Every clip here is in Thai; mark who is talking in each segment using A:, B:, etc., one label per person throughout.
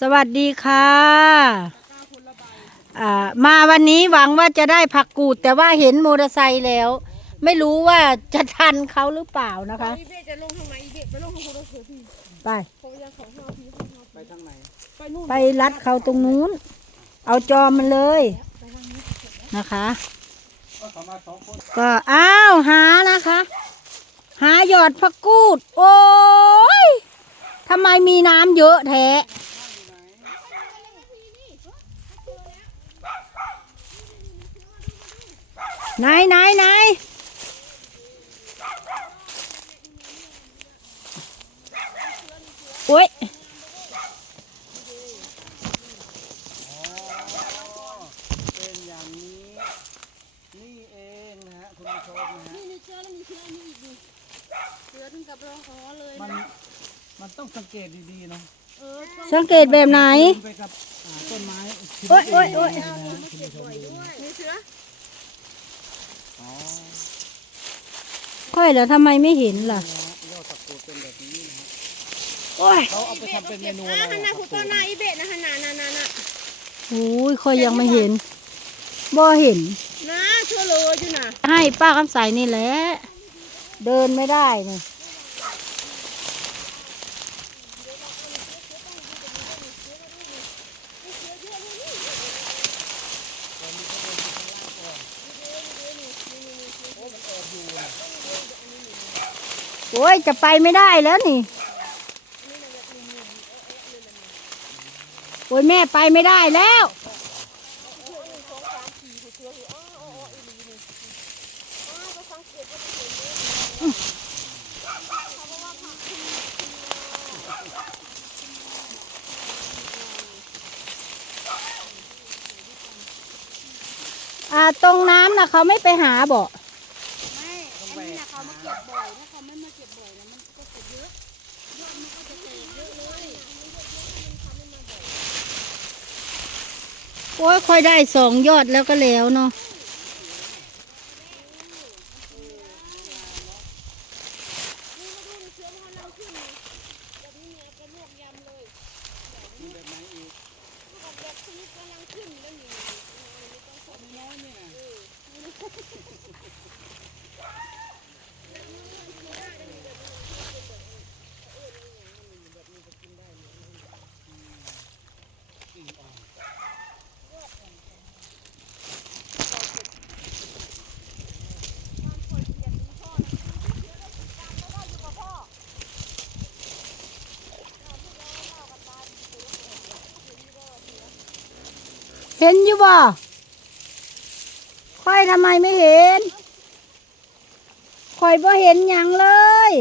A: สวัสดีค่ะ อ่า มาวันนี้หวังว่าจะได้ผักกูด แต่ว่าเห็นมอเตอร์ไซค์แล้ว ไม่รู้ว่าจะทันเขาหรือเปล่านะคะ
B: อีเบะจะลงทางไหนอีเบะไปลงทางคุณรถเสือพี่
A: ไป
B: คงยังของห้าพีของห้า
C: ไปทางไหน
B: ไปนู่น
A: ไปรัดเขาตรงนู้น เอาจอมันเลยนะคะ
C: ก็เขามาสองคน
A: ก็อ้าวหานะคะ หาหยอดผักกูด โอ้ยทำไมมีน้ำเยอะแท้ ไหนไหนไหนโอ้ย
C: เป็นอย่างนี้ นี่เองนะฮะคุณผู้ชมนะฮะ
B: นี่มีเชื้อแล้วมีเชื้ออันนี้อีกนี่เชื้อถึงกับร้องอ๋อเลย
C: มัน
B: นะ
C: มันต้องสังเกตดีๆเนาะ
B: เออต้อง
A: สังเกตแบบไหน
C: ไปกับอ่าต้นไม้ชนิด
A: โอ๊ยโอ๊ยโอ๊ย
C: อื่นนะฮะคุณผู้ชมดู
B: มีเชื้อ
C: อ๋อ
A: ค่อยแล้วทำไมไม่เห็นล่ะ
C: นะฮะยอดตะกูเป็นแบบนี้นะฮะ
A: โอ้ย
C: เขาเอาไปทำเป็นเมนูอะไร
B: อะฮันนา
C: อะ
B: คุโตนาอีเบะนะฮันนานานานา
A: โอ้ยค่อยยังไม่เห็นบ่เห็น
B: นะเชื้อเลยอยู่นะ
A: ให้ป้าคำใสนี่แหละเดินไม่ได้นี่ โอ้ยจะไปไม่ได้แล้วนี่โอ้ยแม่ไปไม่ได้แล้วอ่าตรงน้ำนะเขาไม่ไปหาบ่
B: ไม่อันนี้นะเขามาเก็บบ่อยถ้าเขาไม่ มันก็จะเยอะยอดมันก็จะเต็มเยอะเลย
A: โอ้ยค่อยได้สองยอดแล้วก็แล้วเนาะ ห็นอยู่บ่ค่อยทำไมไม่เห็นค่อยบ่เห็นหยังเลย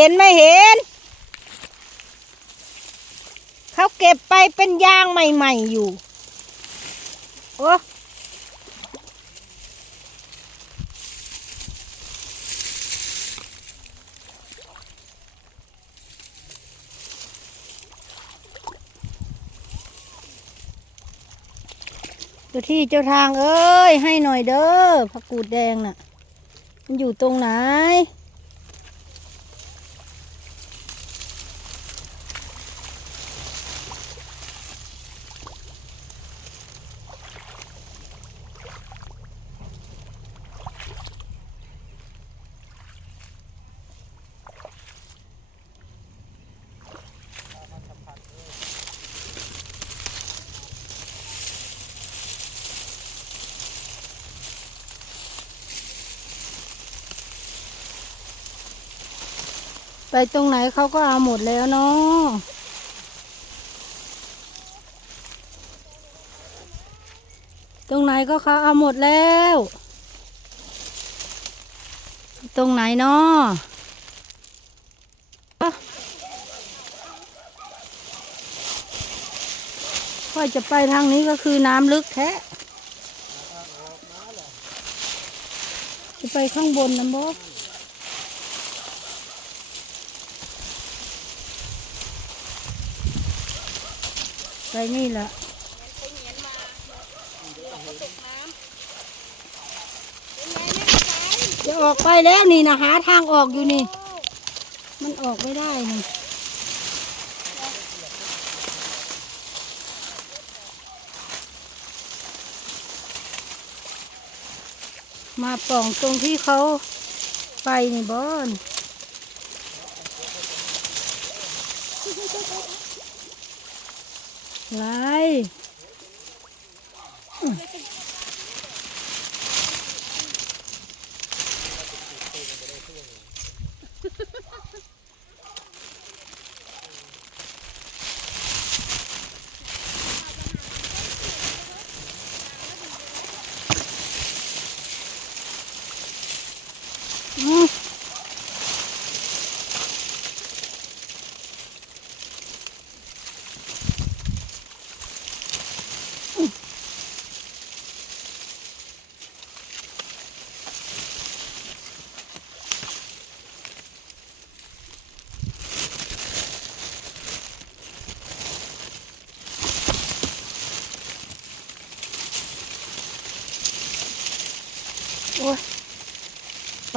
A: ห็นไม่เห็น เขาเก็บไปเป็นยางใหม่ๆอยู่ โอ้เจ้าที่เจ้าทางเอ้ย ให้หน่อยเด้อผักกูดแดงน่ะ มันอยู่ตรงไหน ไปตรงไหนเขาก็เอาหมดแล้วเนาะตรงไหนก็เขาเอาหมดแล้ว ตรงไหนเนาะค่อยจะไปทางนี้ก็คือน้ำลึกแท้จะไปข้างบนนะบอส ไปนี่แหละ
B: ไปเหงียนมาเดี๋ยวเขาตกน้ำเป็นไงแม่กระต่าย
A: จะออกไปแล้วนี่นะหาทางออกอยู่นี่ มันออกไม่ได้นี่มาป่องตรงที่เขาไปนี่บอน ไรอืม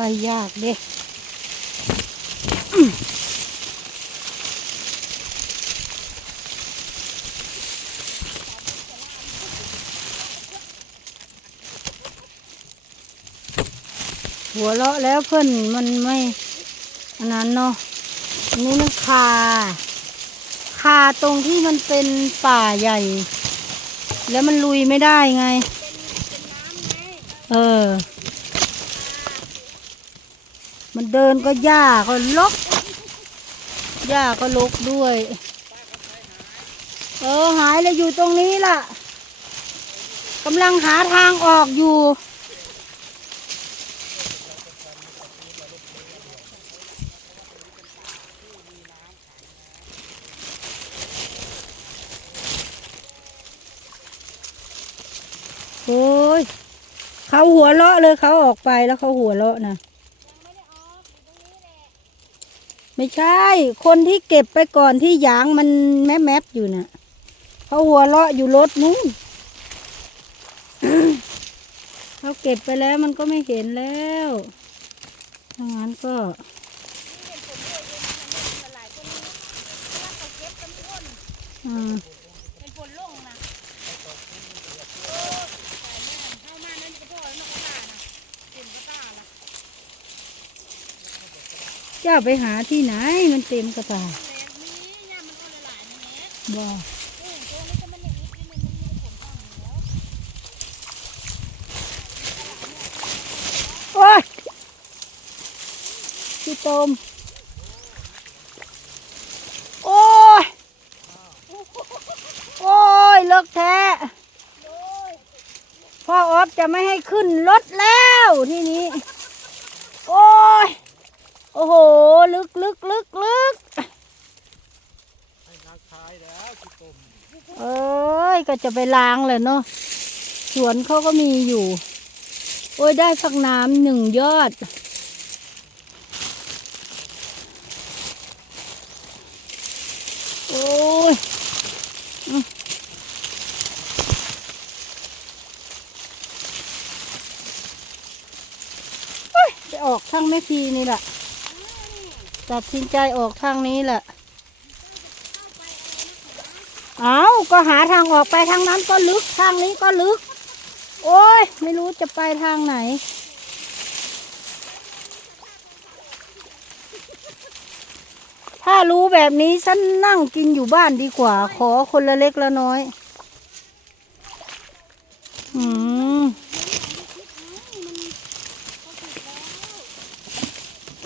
A: ไปยากเด้หัวเราะแล้วเพื่อนมันไม่อันนั้นเนาะอันนี้มันคาคาตรงที่มันเป็นป่าใหญ่ แล้วมันลุยไม่ได้ไง เออ มันเดินก็หญ้าก็ลกหญ้าก็ลกด้วย เออหายแล้วอยู่ตรงนี้ล่ะกำลังหาทางออกอยู่โอ้ยเขาหัวเราะเลยเขาออกไปแล้วเขาหัวเราะนะ ไม่ใช่ คนที่เก็บไปก่อนที่ยางมันแมบแมบอยู่น่ะเขาหัวเราะอยู่รถนู้นเขาเก็บไปแล้วมันก็ไม่เห็นแล้วถ้างั้นก็
B: หลายคนนี้ว่าเขาเก็บกันอ้น
A: อืม
B: เป็นฝนลงนะโอ้แต่แม่เข้ามานั่นก็พ่อแล้วนกกระตานะฝนกระตาละ
A: จ้าไปหาที่ไหนมันเต็มกระป๋าบ่
B: โอ้ย
A: พี่ตมโอ้ย โอ้ยเลิกแท้พ่อออฟจะไม่ให้ขึ้นรถแล้วที่นี้ โอ้โหลืมกลึกลึกลึก
C: ให้นักทายแล้วที่ตม
A: เอ้ย ก็จะไปล้างเลยเนาะ สวนเขาก็มีอยู่ โอ้ย ได้ฝักน้ำหนึ่งยอด โอ้ยอืมเฮ้ยไปออกทางแม่พีนี่แหละ ตัดสินใจออกทางนี้แหละ เอาก็หาทางออกไปทางนั้นก็ลึกทางนี้ก็ลึก โอ้ย ไม่รู้จะไปทางไหน ถ้ารู้แบบนี้ฉันนั่งกินอยู่บ้านดีกว่า ขอคนละเล็กละน้อย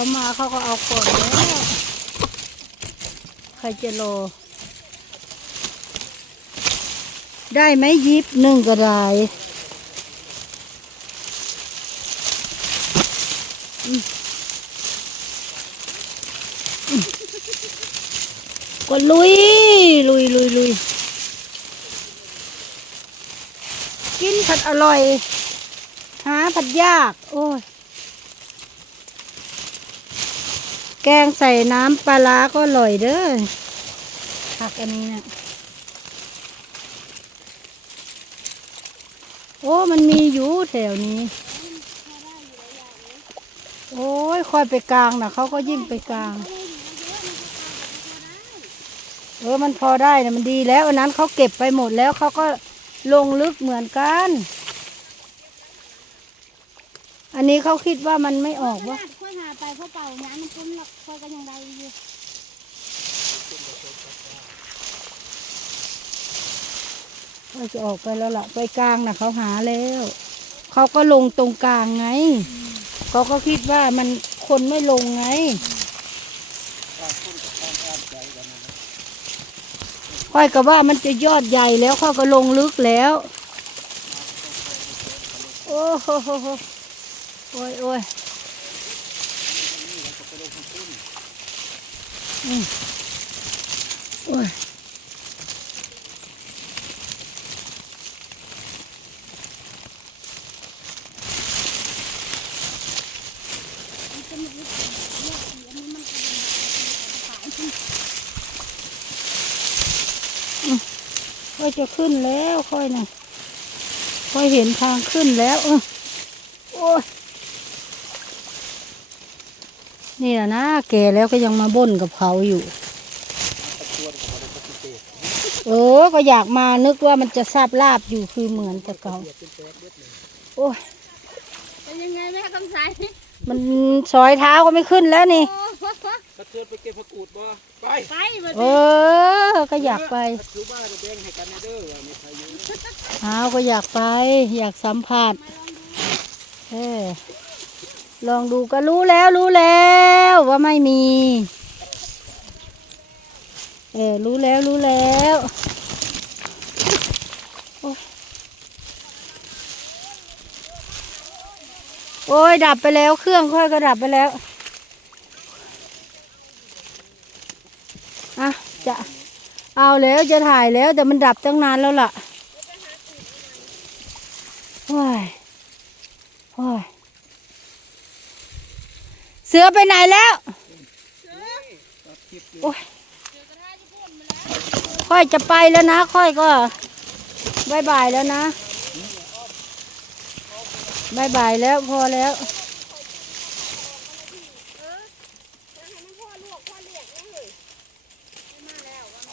A: เขามาเขาก็เอาก่อนแล้วใครจะรอได้ไหมยิบหนึ่งก็ได้ก็ลุย ลุยลุยลุยกินผัดอร่อย หาผัดยาก โอ้ย แกงใส่น้ำปลาร้าก็อร่อยเด้อผักอันนี้นะโอ้มันมีอยู่แถวนี้ โอ้ยคอยไปกลางนะเขาก็ยิ่งไปกลาง เออมันพอได้นะมันดีแล้วอันนั้นเขาเก็บไปหมดแล้วเขาก็ลงลึกเหมือนกัน อันนี้เขาคิดว่ามันไม่ออกวะ
B: ค่ อยหาไปเพราะเป่าหยังมันพ้นหลักคอยก็ยังไดอยู่
A: ก็จะออกไปแล้วล่ะ ไปกลางนะเขาหาแล้ว เขาก็ลงตรงกลางไง เขาก็คิดว่ามันคนไม่ลงไง
C: ค่อ่านใจกันนะนะ
A: ค่อยก็ว่ามันจะยอดใหญ่แล้วเขาก็ลงลึกแล้ว โอ้โหโหโหโอ้ยโอ้ยอืม โอ้ยค่อยจะขึ้นแล้วค่อยนะค่อยเห็นทางขึ้นแล้วเออโอ้ย นี่แหละนะแก่แล้วก็ยังมาบ่นกับเขาอยู่
C: ตะกวนของมันปฏิเสธ
A: เออก็อยากมานึกว่ามันจะซาบลาบอยู่คือเหมือนแต่เก่า
C: เบียดเป็นแป๊บเบ็ดเลย
A: โอ้ย
B: เป็นยังไงแม่คำใส
A: มันซอยเท้าก็ไม่ขึ้นแล้วนี่
B: โอ้โห
C: ถ้าเชิญไปเก็บผักกูดบ่ไป
B: ไปหมด
A: เออก็อยากไป
C: คือบ้านจะแบ่งให้กันในเด้อว่ามีใครอยู่
A: อ้าวก็อยากไป อยากสัมผัสเออ ลองดูก็รู้แล้วรู้แล้วว่าไม่มี เออรู้แล้วรู้แล้วโอ้ยดับไปแล้วเครื่องค่อยก็ดับไปแล้วอะจะเอาแล้วจะถ่ายแล้วแต่มันดับตั้งนานแล้วล่ะโอ้ยโอ้ย เสือไปไหนแล้ว
C: ตัดคลิปอยู่
A: โอ้ยค่อยจะไปแล้วนะ ค่อยก็บายบายแล้วนะบายบายแล้วพอแล้ว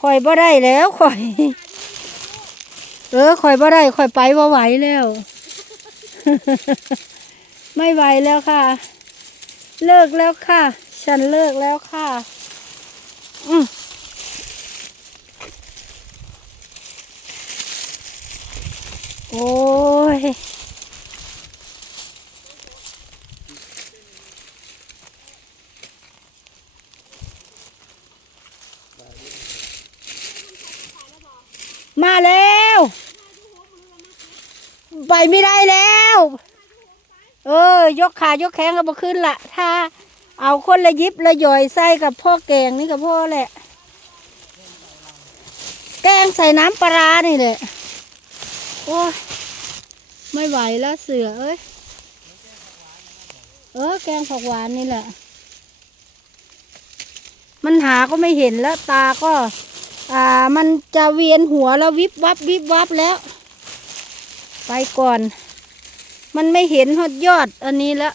A: ค่อยบ่ได้แล้วค่อย เออค่อยบ่ได้ค่อยไปบ่ไหวแล้ว ไม่ไหวแล้วค่ะ เลิกแล้วค่ะ ฉันเลิกแล้วค่ะ อืมโอ้ย มาแล้ว ไปไม่ได้ เออยกขายกแข้งก็บ่ขึ้นละถ้า เอาคนละยิบละย่อยใส่กับพ่อแกงนี่กับพ่อแหละ แกงใส่น้ำปลาร้านี่แหละโอ้ยไม่ไหวแล้วเสือเอ้ยเออแกงผักหวานนี่แหละ มันหาก็ไม่เห็นแล้วตาก็ อ่ามันจะเวียนหัวแล้ววิบวับวิบวับแล้ว ไปก่อน มันไม่เห็นหดยอดอันนี้แล้ว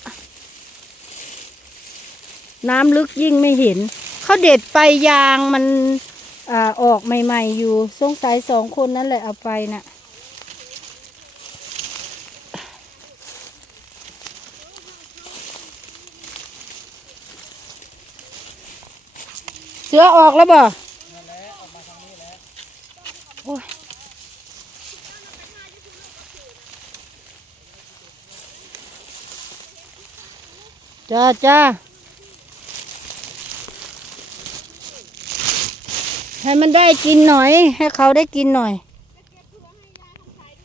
A: น้ำลึกยิ่งไม่เห็น เขาเด็ดไปยางมันอ่าออกใหม่ ๆ อยู่สงสัยสองคนนั่นแหละเอาไปน่ะเสือออกแล้วบ่ จ้าจ้าให้มันได้กินหน่อย ให้เขาได้กินหน่อย